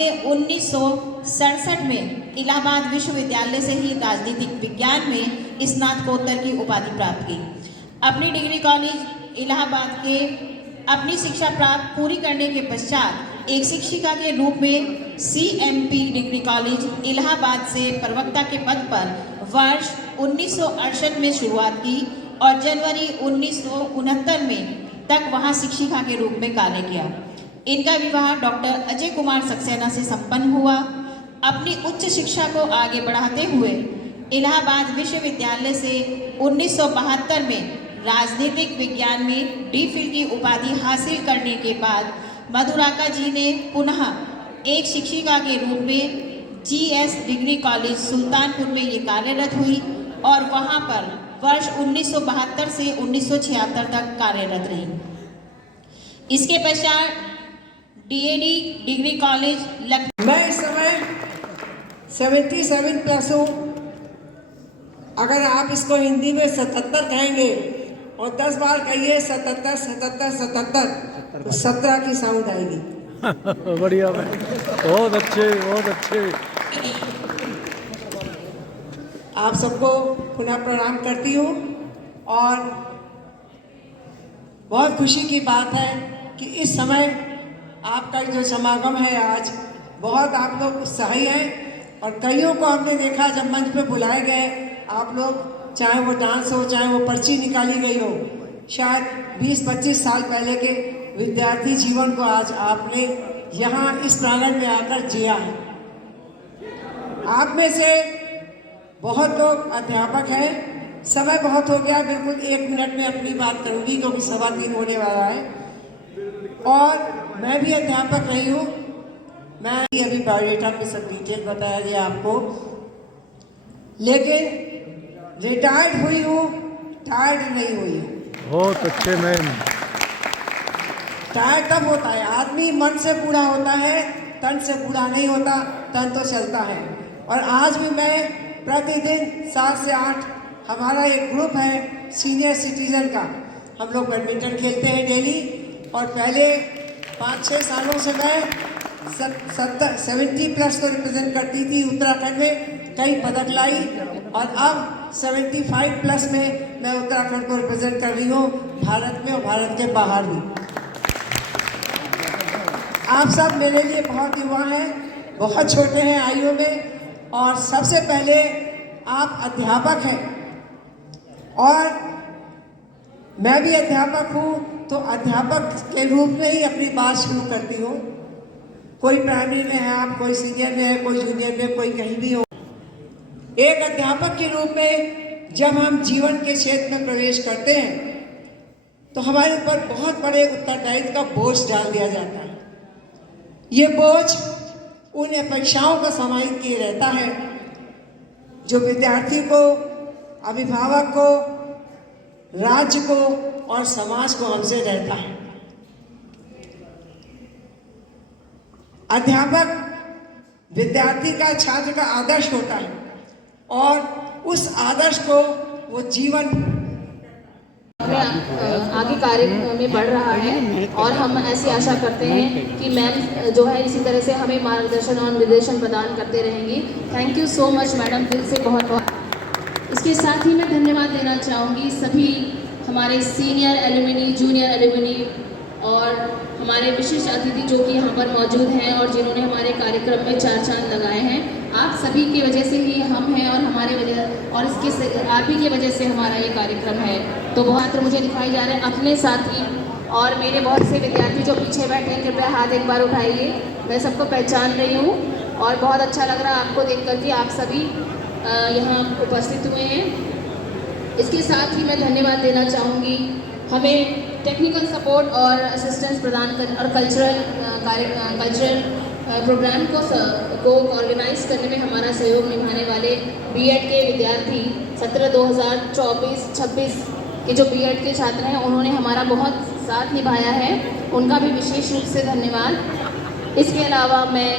1967 में इलाहाबाद विश्वविद्यालय से ही राजनीतिक विज्ञान में स्नातकोत्तर की उपाधि प्राप्त की। अपनी डिग्री कॉलेज इलाहाबाद के अपनी शिक्षा प्राप्त पूरी करने के पश्चात एक शिक्षिका के रूप में CMP डिग्री कॉलेज इलाहाबाद से प्रवक्ता के पद पर वर्ष 1968 में शुरुआत की और जनवरी 1969 में तक वहां शिक्षिका के रूप में कार्य किया। इनका विवाह डॉक्टर अजय कुमार सक्सेना से संपन्न हुआ। अपनी उच्च शिक्षा को आगे बढ़ाते हुए इलाहाबाद विश्वविद्यालय से 1972 में राजनीतिक विज्ञान में DPhil की उपाधि हासिल करने के बाद मधुराका जी ने पुनः एक शिक्षिका के रूप में GS डिग्री कॉलेज सुल्तानपुर में ये कार्यरत हुई और वहां पर वर्ष 1972 से 1976 तक कार्यरत रही। इसके पश्चात DAD डिग्री कॉलेज मैं इस समय 77 प्लस हूँ। अगर आप इसको हिंदी में 77 कहेंगे और 10 बार कहिए 77 77 77 तो 17 की साउंड आएगी। बढ़िया भाई, बहुत अच्छे बहुत अच्छे। आप सबको पुनः प्रणाम करती हूँ और बहुत खुशी की बात है कि इस समय आपका जो समागम है आज बहुत आप लोग उत्साही हैं और कईयों को हमने देखा जब मंच पे बुलाए गए आप लोग, चाहे वो डांस हो चाहे वो पर्ची निकाली गई हो, शायद 20-25 साल पहले के विद्यार्थी जीवन को आज आपने यहाँ इस प्रांगण में आकर जिया है। आप में से बहुत लोग अध्यापक हैं। समय बहुत हो गया, बिल्कुल 1 मिनट में अपनी बात करूँगी क्योंकि 3:15 होने वाला है और मैं भी अध्यापक रही हूँ। मैं अभी बायोडेटा में सब डिटेल बताया गया आपको, लेकिन रिटायर्ड हुई हूँ, टायर्ड नहीं हुई हूँ। बहुत अच्छे मैम। टायर्ड तब होता है आदमी मन से बूढ़ा होता है, तन से बूढ़ा नहीं होता, तन तो चलता है। और आज भी मैं प्रतिदिन 7 से 8 हमारा एक ग्रुप है सीनियर सिटीजन का, हम लोग बैडमिंटन खेलते हैं डेली और पहले 5-6 सालों से मैं 70 प्लस को रिप्रेजेंट करती थी उत्तराखंड में, कई पदक लाई और अब 75 प्लस में मैं उत्तराखंड को रिप्रेजेंट कर रही हूँ भारत में और भारत के बाहर भी। आप सब मेरे लिए बहुत युवा हैं, बहुत छोटे हैं आयु में और सबसे पहले आप अध्यापक हैं और मैं भी अध्यापक हूँ तो अध्यापक के रूप में ही अपनी बात शुरू करती हूँ। कोई प्राइमरी में है आप, कोई सीनियर में है, कोई जूनियर में, कोई कहीं भी हो। एक अध्यापक के रूप में जब हम जीवन के क्षेत्र में प्रवेश करते हैं तो हमारे ऊपर बहुत बड़े उत्तरदायित्व का बोझ डाल दिया जाता है। ये बोझ उन अपेक्षाओं का समाहित किए रहता है जो विद्यार्थी को, अभिभावक को, राज्य को और समाज को हमसे रहता है। अध्यापक विद्यार्थी का, छात्र का आदर्श होता है और उस आदर्श को वो जीवन आगे कार्य में बढ़ रहा है और हम ऐसी आशा करते हैं कि मैम जो है इसी तरह से हमें मार्गदर्शन और निर्देशन प्रदान करते रहेंगी। Thank you so much madam, दिल से बहुत बहुत। इसके साथ ही मैं धन्यवाद देना चाहूँगी सभी हमारे सीनियर एलुमिनी, जूनियर एलुमिनी और हमारे विशिष्ट अतिथि जो कि यहाँ पर मौजूद हैं और जिन्होंने हमारे कार्यक्रम में 4 चांद लगाए हैं। आप सभी की वजह से ही हम हैं और हमारे वजह और इसके आप ही की वजह से हमारा ये कार्यक्रम है। तो बहुत मुझे दिखाई जा रहे हैं अपने साथी और मेरे बहुत से विद्यार्थी जो पीछे बैठे हैं, कृपया हाथ एक बार उठाइए। मैं सबको पहचान रही हूँ और बहुत अच्छा लग रहा है आपको देख कर कि आप सभी यहाँ उपस्थित हुए हैं। इसके साथ ही मैं धन्यवाद देना चाहूँगी हमें टेक्निकल सपोर्ट और असिस्टेंस प्रदान कर और कल्चरल प्रोग्राम को ऑर्गेनाइज करने में हमारा सहयोग निभाने वाले B.Ed के विद्यार्थी 2024-26 के जो B.Ed के छात्र हैं, उन्होंने हमारा बहुत साथ निभाया है, उनका भी विशेष रूप से धन्यवाद। इसके अलावा मैं